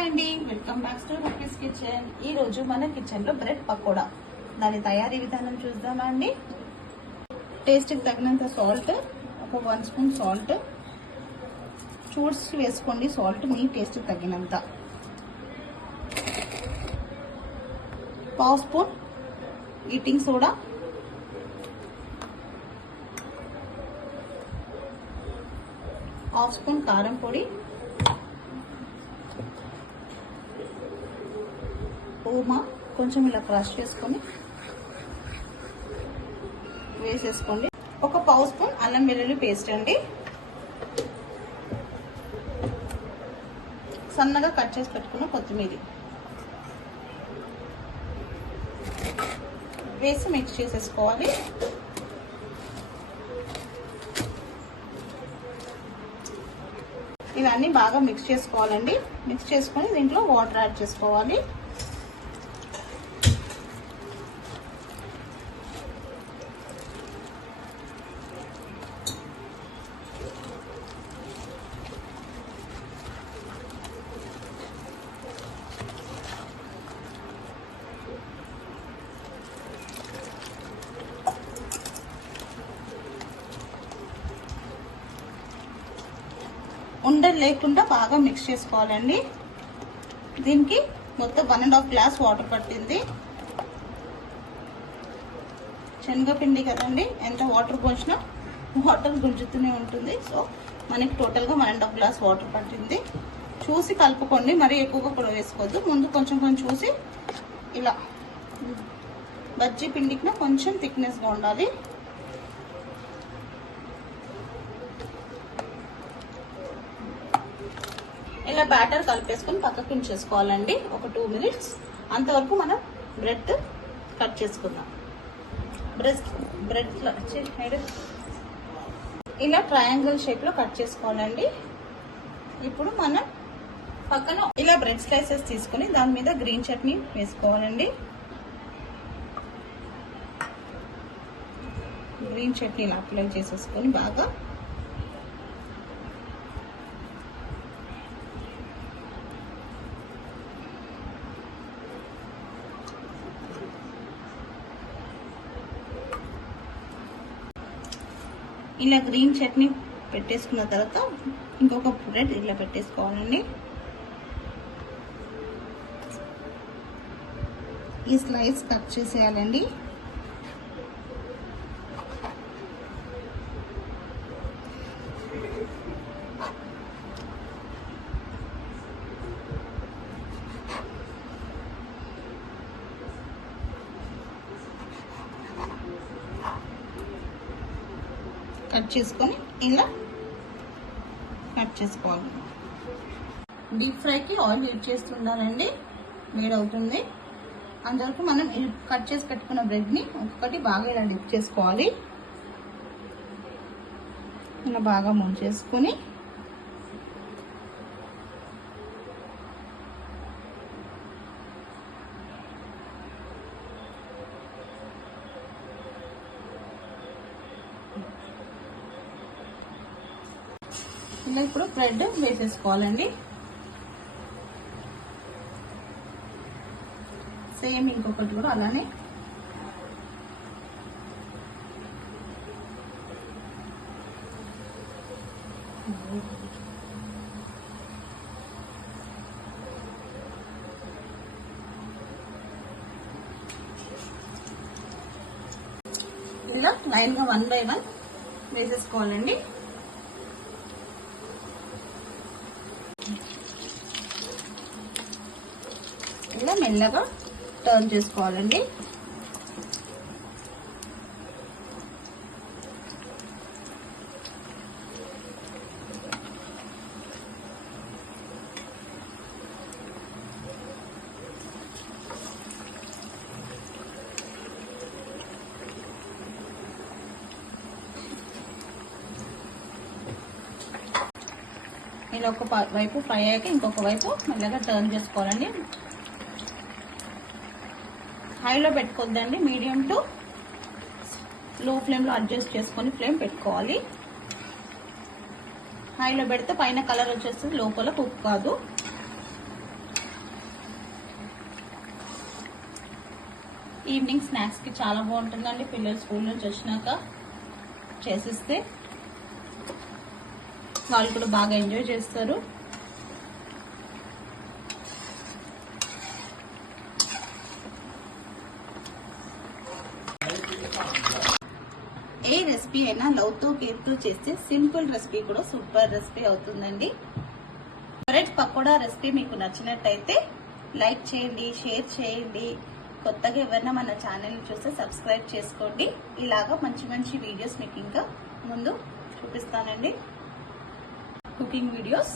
Hi అండి, welcome back to rupees kitchen. ఈ రోజు మన కిచెన్ లో బ్రెడ్ పకోడా దాని తయారీ విధానం చూద్దామా అండి. టేస్ట్ కి తగినంత సాల్ట్, ఒక 1 స్పూన్ సాల్ట్ చూసి వేసుకోండి. సాల్ట్ మీ టేస్ట్ కి తగినంత. 1/2 స్పూన్ ఈటింగ్ సోడా, 1/2 స్పూన్ కారం పొడి, ఓమా కొంచెం ఇలా క్రష్ చేసుకొని వేసేసుకోండి. ఒక 1/2 స్పూన్ అల్లం వెల్లుల్లి పేస్ట్ అండి, సన్నగా కట్ చేసి పెట్టుకున్న కొత్తిమీర వేసి మిక్స్ చేసేసుకోవాలి. ఇవన్నీ బాగా మిక్స్ చేసుకోవాలండి. మిక్స్ చేసుకొని దీంట్లో వాటర్ యాడ్ చేసుకోవాలి. ఉండలు లేకుండా బాగా మిక్స్ చేసుకోవాలండి. దీనికి మొత్తం 1.5 గ్లాస్ వాటర్ పట్టింది. శనగపిండి కదండి, ఎంత వాటర్ పోసినా వాటర్ గుంజుతూనే ఉంటుంది. సో మనకి టోటల్గా 1.5 గ్లాస్ వాటర్ పట్టింది. చూసి కలుపుకోండి, మరీ ఎక్కువగా కూడా వేసుకోవద్దు. ముందు కొంచెం కొంచెం చూసి ఇలా బజ్జీ పిండికి కొంచెం థిక్నెస్గా ఉండాలి. ఇలా బ్యాటర్ కలిపేసుకొని పక్కకు ఉంచేసుకోవాలండి ఒక 2 మినిట్స్. అంతవరకు మనం బ్రెడ్ కట్ చేసుకుందాం. బ్రెడ్ ఇలా ట్రయాంగిల్ షేప్ లో కట్ చేసుకోవాలండి. ఇప్పుడు మనం పక్కన ఇలా బ్రెడ్ స్లైసెస్ తీసుకొని దాని మీద గ్రీన్ చట్నీ వేసుకోవాలండి. గ్రీన్ చట్నీ ఇలా అప్లై చేసేసుకొని బాగా ఇలా గ్రీన్ చట్నీ పెట్టేసుకున్న తర్వాత ఇంకొక బ్రెడ్ ఇలా పెట్టేసుకోవాలండి. ఈ స్లైస్ కట్ చేసేయాలండి. కట్ చేసుకొని ఇలా కట్ చేసుకోవాలి. డీప్ ఫ్రైకి ఆయిల్ హీట్ చేస్తుండాలండి, వేడవుతుంది. అంతవరకు మనం కట్ చేసి పెట్టుకున్న బ్రెడ్ని ఒక్కొక్కటి బాగా ఇలా డిప్ చేసుకోవాలి. ఇలా బాగా ముంచేసుకొని ఇలా ఇప్పుడు బ్రెడ్ వేసేసుకోవాలండి. సేమ్ ఇంకొకటి కూడా అలానే ఇలా లైన్ గా 1 బై 1 వేసేసుకోవాలండి. ఇలా మెల్లగా టర్న్ చేసుకోవాలండి. ఇలా ఒక వైపు ఫ్రై అయ్యాక ఇంకొక వైపు మెల్లగా టర్న్ చేసుకోవాలండి. హైలో పెట్టుకోవద్దండి, మీడియం టు లో ఫ్లేమ్లో అడ్జస్ట్ చేసుకొని ఫ్లేమ్ పెట్టుకోవాలి. హైలో పెడితే పైన కలర్ వచ్చేస్తుంది, లోపల కుక్ కాదు. ఈవినింగ్ స్నాక్స్కి చాలా బాగుంటుందండి. పిల్లలు స్కూల్ నుంచి వచ్చినాక చేసిస్తే వాళ్ళు కూడా బాగా ఎంజాయ్ చేస్తారు. ఏ రెసిపీ అయినా లవ్తో కేర్తో చేస్తే సింపుల్ రెసిపీ కూడా సూపర్ రెసిపీ అవుతుందండి. బ్రెడ్ పకోడా రెసిపీ మీకు నచ్చినట్టయితే లైక్ చేయండి, షేర్ చేయండి. కొత్తగా ఎవరైనా మన ఛానల్ని చూస్తే సబ్స్క్రైబ్ చేసుకోండి. ఇలాగా మంచి మంచి వీడియోస్ మీకు ఇంకా ముందు చూపిస్తానండి, కుకింగ్ వీడియోస్.